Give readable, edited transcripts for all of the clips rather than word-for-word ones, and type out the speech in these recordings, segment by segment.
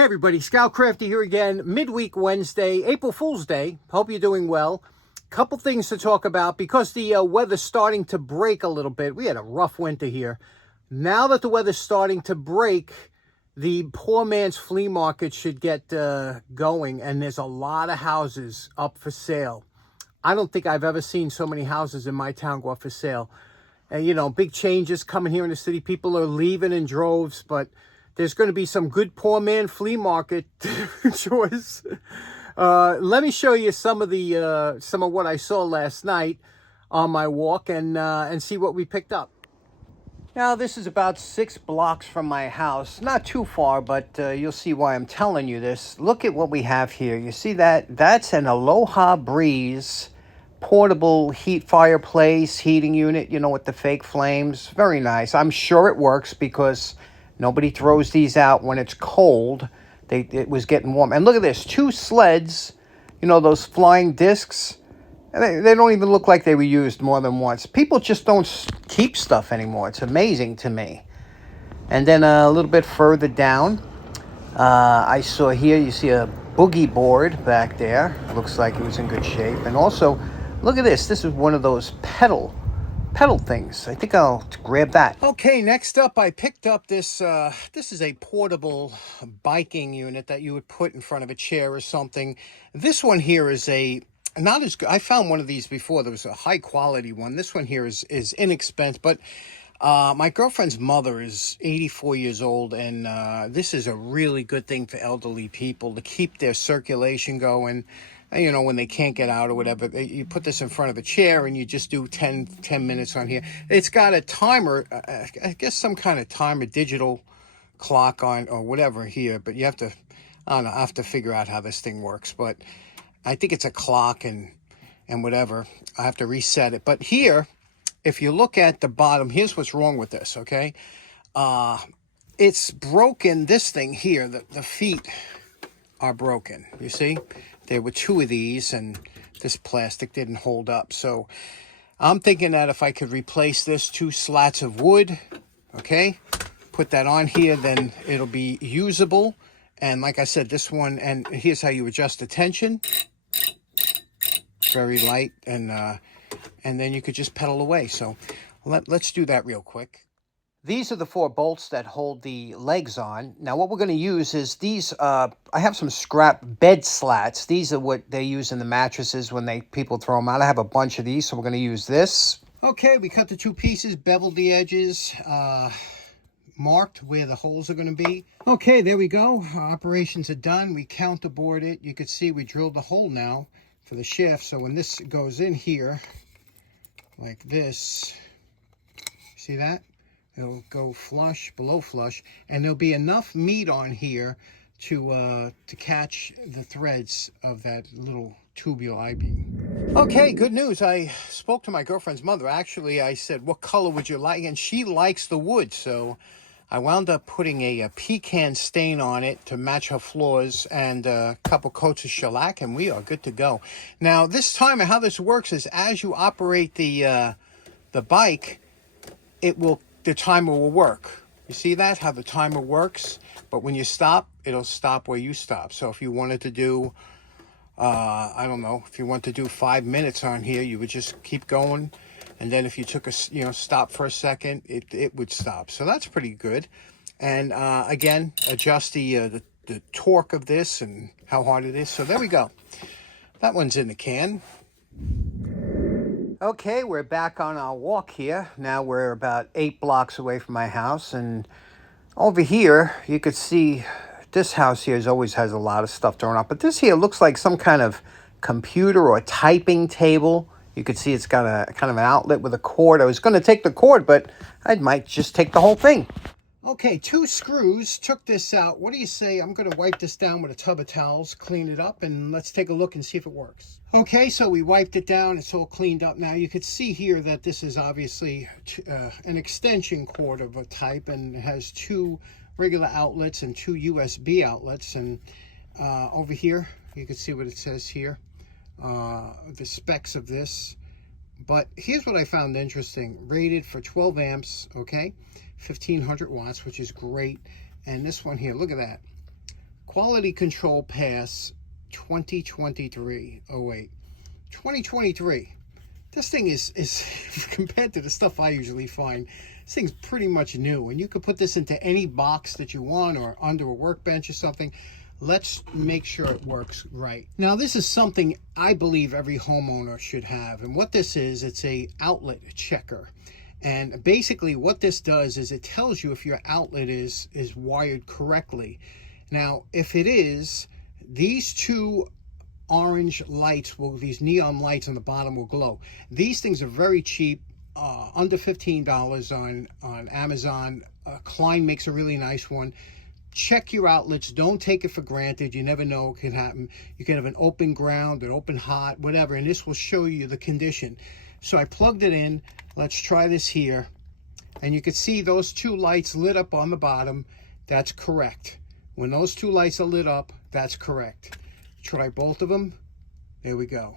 Hey everybody, Scout Crafty here again, midweek Wednesday, April Fool's Day. Hope you're doing well. Couple things to talk about because the weather's starting to break a little bit. We had a rough winter here. Now that the weather's starting to break, the poor man's flea market should get going, and there's a lot of houses up for sale. I don't think I've ever seen so many houses in my town go up for sale. And you know, big changes coming here in the city. People are leaving in droves, but there's going to be some good poor man flea market choice. Let me show you some of what I saw last night on my walk and see what we picked up. Now this is about 6 blocks from my house, not too far, but you'll see why I'm telling you this. Look at what we have here. You see that? That's an Aloha Breeze portable heat fireplace heating unit, you know, with the fake flames. Very nice. I'm sure it works because nobody throws these out when it's cold. It was getting warm. And look at this, 2 sleds, you know, those flying discs. They don't even look like they were used more than once. People just don't keep stuff anymore. It's amazing to me. And then a little bit further down, I saw here, you see a boogie board back there. Looks like it was in good shape. And also, look at this. This is one of those pedal things. I think I'll grab that. Okay, next up I picked up this this is a portable biking unit that you would put in front of a chair or something. This one here is not as good. I found one of these before. There was a high quality one. This one here is inexpensive, but my girlfriend's mother is 84 years old, and this is a really good thing for elderly people to keep their circulation going. You know, when they can't get out or whatever, you put this in front of a chair and you just do 10 minutes on here. It's got a timer, I guess some kind of timer, digital clock on or whatever here, but you have to, I don't know, I have to figure out how this thing works, but I think it's a clock and whatever. I have to reset it. But here, if you look at the bottom, here's what's wrong with this, okay? It's broken, this thing here, the feet are broken, you see? There were 2 of these, and this plastic didn't hold up. So I'm thinking that if I could replace this 2 slats of wood, okay, put that on here, then it'll be usable. And like I said, this one, and here's how you adjust the tension. Very light, and then you could just pedal away. So let's do that real quick. These are the 4 bolts that hold the legs on. Now what we're going to use is these, I have some scrap bed slats. These are what they use in the mattresses when people throw them out. I have a bunch of these, so we're going to use this. Okay, we cut the 2 pieces, beveled the edges, marked where the holes are going to be. Okay, there we go. Our operations are done. We counterbored it. You can see we drilled the hole now for the shaft. So when this goes in here, like this, see that? It'll go flush, below flush, and there'll be enough meat on here to catch the threads of that little tubular I-beam. Okay, good news. I spoke to my girlfriend's mother. Actually, I said, what color would you like? And she likes the wood, so I wound up putting a pecan stain on it to match her floors and a couple coats of shellac, and we are good to go. Now, this timer, how this works is as you operate the bike, the timer will work. You see that, how the timer works? But when you stop, it'll stop where you stop. So if you wanted to do, I don't know, if you want to do 5 minutes on here, you would just keep going. And then if you took a, stop for a second, it would stop. So that's pretty good. And again, adjust the torque of this and how hard it is. So there we go. That one's in the can. Okay, we're back on our walk here. Now we're about 8 blocks away from my house, and over here you could see this house here always has a lot of stuff thrown up, but this here looks like some kind of computer or typing table. You could see it's got a kind of an outlet with a cord. I was going to take the cord, but I might just take the whole thing. Okay, 2 screws, took this out. What do you say? I'm going to wipe this down with a tub of towels, clean it up, and let's take a look and see if it works. Okay, so we wiped it down. It's all cleaned up now. You could see here that this is obviously an extension cord of a type, and it has 2 regular outlets and 2 USB outlets. And over here, you can see what it says here, the specs of this. But here's what I found interesting. Rated for 12 amps, okay? 1500 watts, which is great. And this one here, look at that. Quality Control Pass 2023. Oh wait, 2023. This thing is compared to the stuff I usually find, this thing's pretty much new, and you could put this into any box that you want or under a workbench or something. Let's make sure it works right. Now, this is something I believe every homeowner should have, and what this is, it's a outlet checker. And basically what this does is it tells you if your outlet is wired correctly. Now, if it is, these two orange lights these neon lights on the bottom will glow. These things are very cheap, under $15 on Amazon. Klein makes a really nice one. Check your outlets. Don't take it for granted. You never know what can happen. You can have an open ground, an open hot, whatever, and this will show you the condition. So I plugged it in. Let's try this here. And you can see those two lights lit up on the bottom. That's correct. When those two lights are lit up, that's correct. Try both of them. There we go.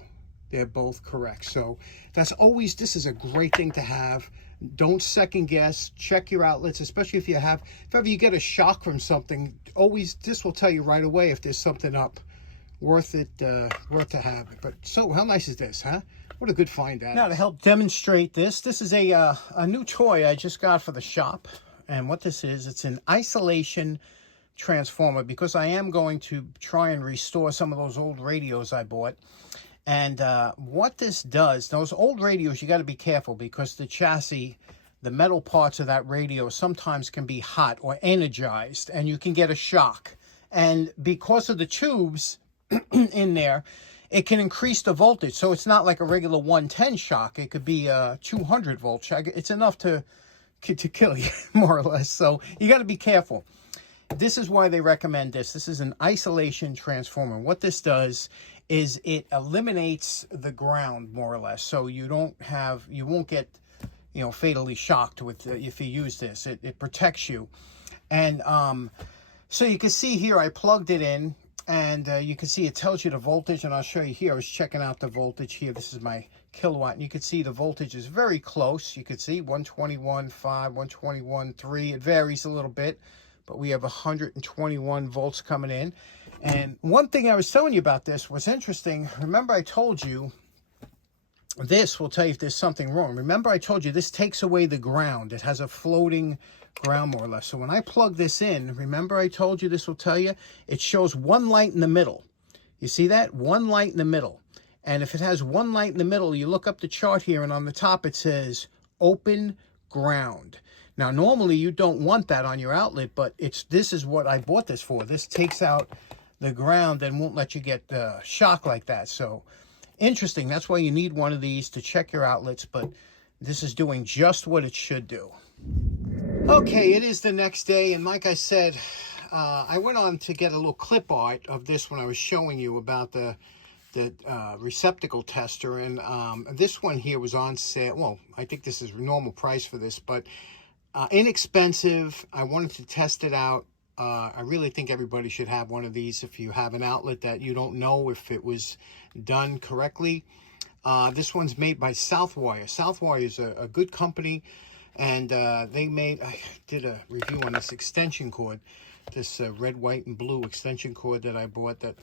They're both correct. So this is a great thing to have. Don't second guess. Check your outlets, especially if ever you get a shock from something, this will tell you right away if there's something up worth to have it. But so how nice is this, huh? What a good find that. Now to help demonstrate this is a new toy I just got for the shop. And what this is, it's an isolation transformer, because I am going to try and restore some of those old radios I bought. And what this does, those old radios, you got to be careful, because the chassis, the metal parts of that radio sometimes can be hot or energized, and you can get a shock. And because of the tubes in there, it can increase the voltage. So it's not like a regular 110 shock. It could be a 200 volt shock. It's enough to kill you, more or less. So you got to be careful. This is why they recommend this. This is an isolation transformer. What this does is it eliminates the ground, more or less. So you won't get, fatally shocked if you use this. It protects you. And so you can see here, I plugged it in, and you can see it tells you the voltage, and I'll show you here. I was checking out the voltage here. This is my kilowatt, and you can see the voltage is very close. You can see 121.5, 121.3. It varies a little bit, but we have 121 volts coming in. And one thing I was telling you about this was interesting. Remember I told you, this will tell you if there's something wrong. Remember I told you this takes away the ground. It has a floating ground, more or less. So when I plug this in, remember I told you this will tell you, it shows one light in the middle. You see that? One light in the middle. And if it has one light in the middle, you look up the chart here, and on the top it says open ground. Now, normally you don't want that on your outlet, but this is what I bought this for. This takes out the ground and won't let you get shock like that. So, interesting. That's why you need one of these to check your outlets, but this is doing just what it should do. Okay, it is the next day, and like I said, I went on to get a little clip art of this when I was showing you about the receptacle tester, and this one here was on sale. Well, I think this is normal price for this, but inexpensive. I wanted to test it out. I really think everybody should have one of these if you have an outlet that you don't know if it was done correctly. This one's made by Southwire. Southwire is a good company, and I did a review on this extension cord, this red, white, and blue extension cord that I bought, that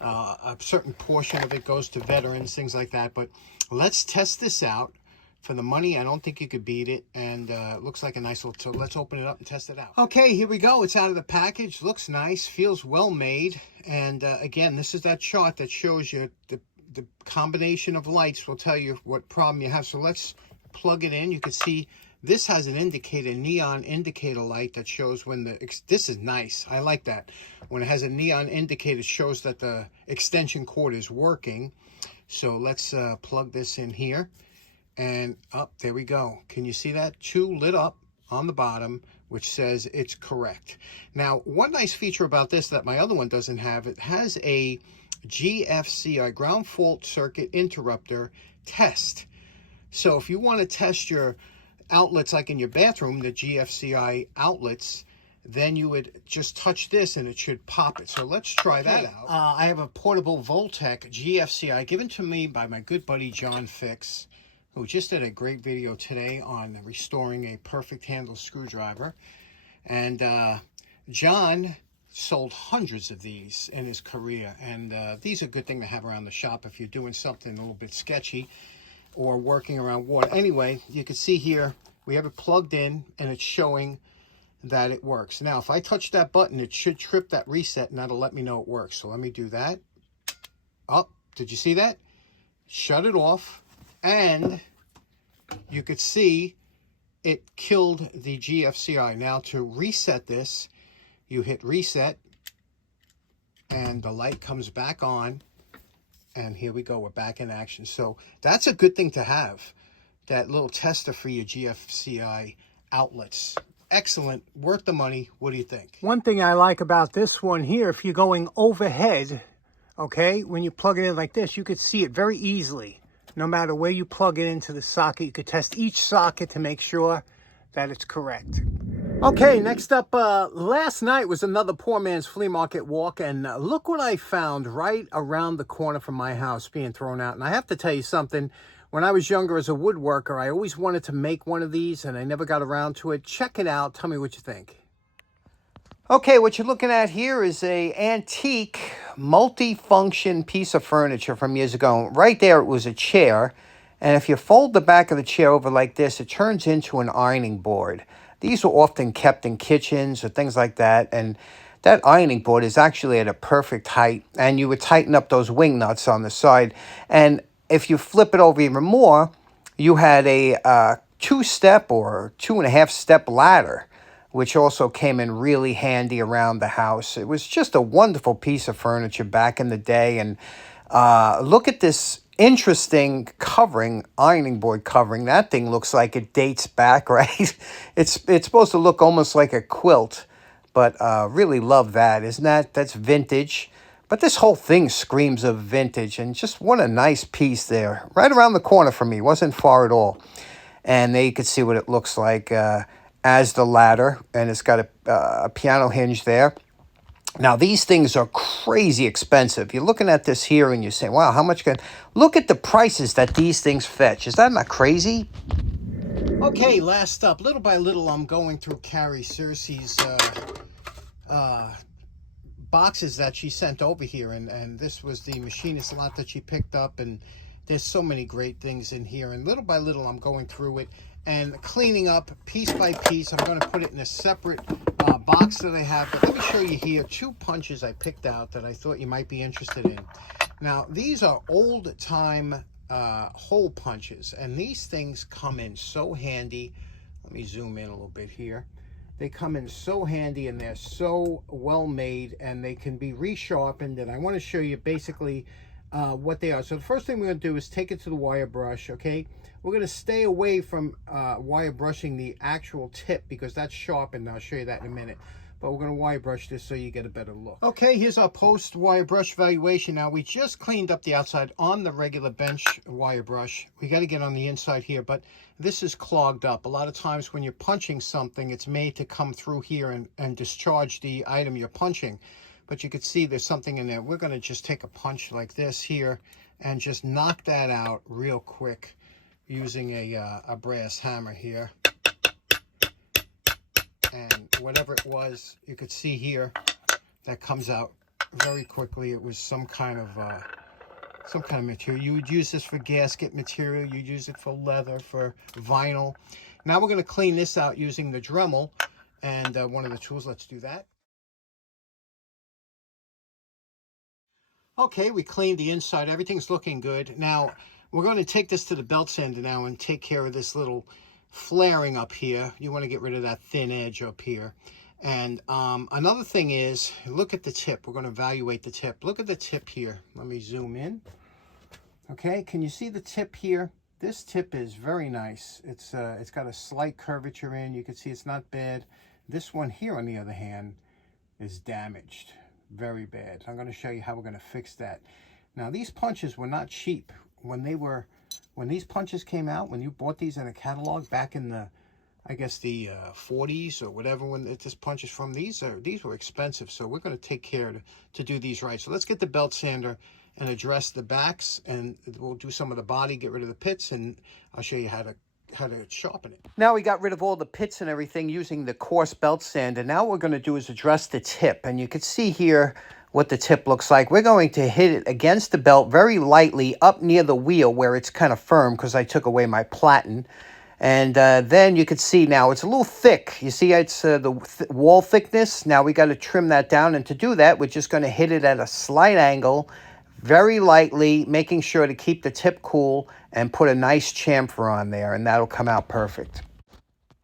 a certain portion of it goes to veterans, things like that. But let's test this out. For the money, I don't think you could beat it, and it looks like a nice little, so let's open it up and test it out. Okay, here we go. It's out of the package. Looks nice, feels well made, and again, this is that chart that shows you the combination of lights will tell you what problem you have. So let's plug it in. You can see this has an indicator, neon indicator light that shows when this is nice. I like that. When it has a neon indicator, it shows that the extension cord is working. So let's plug this in here. And up, there we go. Can you see that? 2 lit up on the bottom, which says it's correct. Now, one nice feature about this that my other one doesn't have, it has a GFCI, ground fault circuit interrupter test. So if you want to test your outlets like in your bathroom, the GFCI outlets, then you would just touch this and it should pop it. So let's try that out. I have a portable Voltec GFCI given to me by my good buddy John Fix, who just did a great video today on restoring a perfect handle screwdriver. And John sold hundreds of these in his career, and these are a good thing to have around the shop if you're doing something a little bit sketchy or working around water. Anyway, you can see here we have it plugged in and it's showing that it works. Now if I touch that button, it should trip that reset and that'll let me know it works. So let me do that. Oh, did you see that? Shut it off, and you could see it killed the GFCI. Now to reset this, you hit reset and the light comes back on, and here we go, we're back in action. So that's a good thing to have, that little tester for your GFCI outlets. Excellent, worth the money. What do you think? One thing I like about this one here, if you're going overhead, okay, when you plug it in like this, you could see it very easily. No matter where you plug it into the socket, you could test each socket to make sure that it's correct. Okay, next up, last night was another poor man's flea market walk, and look what I found right around the corner from my house being thrown out. And I have to tell you something, when I was younger as a woodworker, I always wanted to make one of these, and I never got around to it. Check it out. Tell me what you think. Okay, what you're looking at here is a antique, multi-function piece of furniture from years ago. Right there, it was a chair. And if you fold the back of the chair over like this, it turns into an ironing board. These were often kept in kitchens or things like that. And that ironing board is actually at a perfect height. And you would tighten up those wing nuts on the side. And if you flip it over even more, you had a two-step or 2.5-step ladder, which also came in really handy around the house. It was just a wonderful piece of furniture back in the day. And look at this interesting covering, ironing board covering. That thing looks like it dates back, right? It's supposed to look almost like a quilt, but really love that. Isn't that's vintage? But this whole thing screams of vintage, and just what a nice piece there. Right around the corner from me, wasn't far at all. And there you can see what it looks like as the ladder, and it's got a piano hinge there. Now, these things are crazy expensive. You're looking at this here and you're saying, wow, how much can... Look at the prices that these things fetch. Is that not crazy? Okay, last up. Little by little, I'm going through Carrie Cersei's boxes that she sent over here. And this was the machinist lot that she picked up. And there's so many great things in here. And little by little, I'm going through it and cleaning up piece by piece. I'm going to put it in a separate box that I have. But let me show you here 2 punches I picked out that I thought you might be interested in. Now, these are old-time hole punches, and these things come in so handy. Let me zoom in a little bit here. They come in so handy, and they're so well made, and they can be resharpened. And I want to show you basically what they are. So the first thing we're going to do is take it to the wire brush, okay? We're going to stay away from wire brushing the actual tip because that's sharpened. I'll show you that in a minute. But we're going to wire brush this so you get a better look. Okay, here's our post wire brush evaluation. Now, we just cleaned up the outside on the regular bench wire brush. We got to get on the inside here, but this is clogged up. A lot of times when you're punching something, it's made to come through here and discharge the item you're punching. But you can see there's something in there. We're going to just take a punch like this here and just knock that out real quick using a brass hammer here. And whatever it was, you could see here, that comes out very quickly. It was some kind of material. You would use this for gasket material. You'd use it for leather, for vinyl. Now we're going to clean this out using the Dremel and one of the tools. Let's do that. Okay, we cleaned the inside. Everything's looking good. Now, we're going to take this to the belt sander now and take care of this little flaring up here. You want to get rid of that thin edge up here. And another thing is, look at the tip. We're going to evaluate the tip. Look at the tip here. Let me zoom in. Okay, can you see the tip here? This tip is very nice. It's got a slight curvature in. You can see it's not bad. This one here, on the other hand, is damaged. Very bad. I'm going to show you how we're going to fix that. Now, these punches were not cheap. When these punches came out, when you bought these in a catalog back in the, I guess the 40s or whatever, when this punch is from, these were expensive. So we're going to take care to do these right. So let's get the belt sander and address the backs, and we'll do some of the body, get rid of the pits, and I'll show you how sharpen it. Now we got rid of all the pits and everything using the coarse belt sander. Now what we're going to do is address the tip. And you can see here what the tip looks like. We're going to hit it against the belt very lightly up near the wheel where it's kind of firm because I took away my platen. And then you can see now it's a little thick. You see it's the wall thickness. Now we got to trim that down. And to do that, we're just going to hit it at a slight angle, very lightly, making sure to keep the tip cool and put a nice chamfer on there. And that'll come out perfect.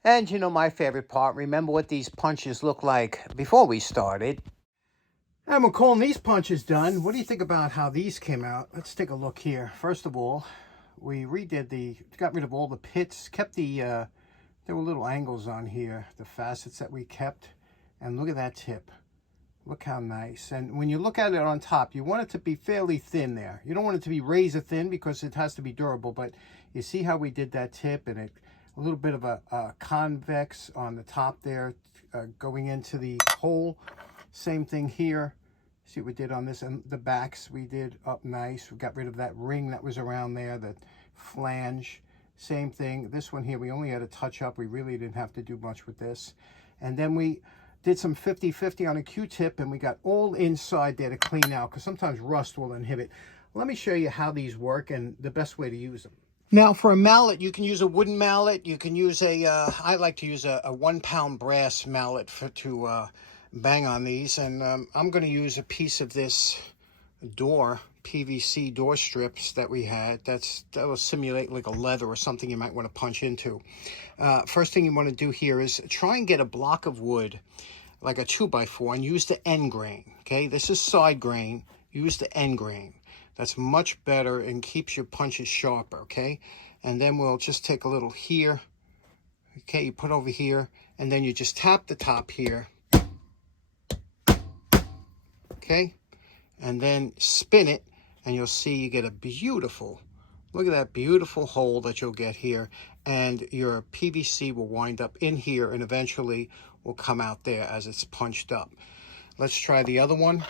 And you know my favorite part, remember what these punches look like before we started. And we're calling these punches done. What do you think about how these came out? Let's take a look here. First of all, we got rid of all the pits, kept there were little angles on here, the facets that we kept. And look at that tip. Look how nice. And when you look at it on top, you want it to be fairly thin there. You don't want it to be razor thin because it has to be durable, but you see how we did that tip and a little bit of a convex on the top there going into the hole. Same thing here. See what we did on this, and the backs we did up nice. We got rid of that ring that was around there, the flange. Same thing. This one here, we only had a touch up. We really didn't have to do much with this. And then we did some 50-50 on a Q-tip, and we got all inside there to clean out, because sometimes rust will inhibit. Let me show you how these work and the best way to use them. Now, for a mallet, you can use a wooden mallet. You can use I like to use a 1-pound brass mallet to bang on these. And I'm going to use a piece of this PVC door strips that we had. That will simulate like a leather or something you might want to punch into. First thing you want to do here is try and get a block of wood, like a 2x4, and use the end grain. Okay, this is side grain. Use the end grain. That's much better and keeps your punches sharper. Okay, and then we'll just take a little here. Okay, you put over here, and then you just tap the top here. Okay, and then spin it, and you'll see you get a beautiful, look at that beautiful hole that you'll get here, and your PVC will wind up in here and eventually will come out there as it's punched up. Let's try the other one.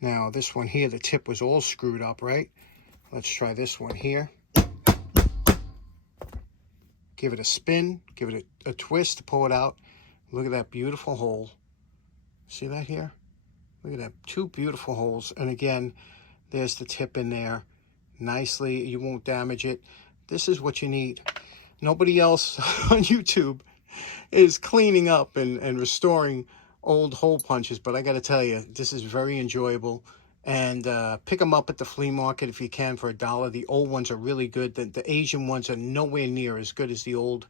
Now this one here, the tip was all screwed up, right? Let's try this one here. Give it a spin, give it a twist to pull it out. Look at that beautiful hole. See that here? Look at that, 2 beautiful holes. And again, there's the tip in there. Nicely, you won't damage it. This is what you need. Nobody else on YouTube is cleaning up and restoring old hole punches, but I got to tell you, this is very enjoyable. And pick them up at the flea market if you can for $1. The old ones are really good. The Asian ones are nowhere near as good as the old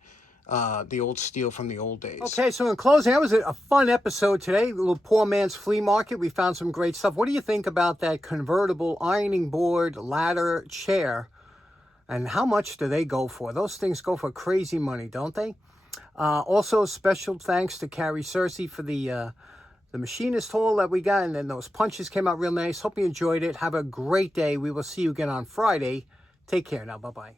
steel from the old days. Okay, so in closing, that was a fun episode today. A little poor man's flea market. We found some great stuff. What do you think about that convertible ironing board ladder chair? And how much do they go for? Those things go for crazy money, don't they? Also, special thanks to Carrie Cersei for the machinist haul that we got. And then those punches came out real nice. Hope you enjoyed it. Have a great day. We will see you again on Friday. Take care now. Bye-bye.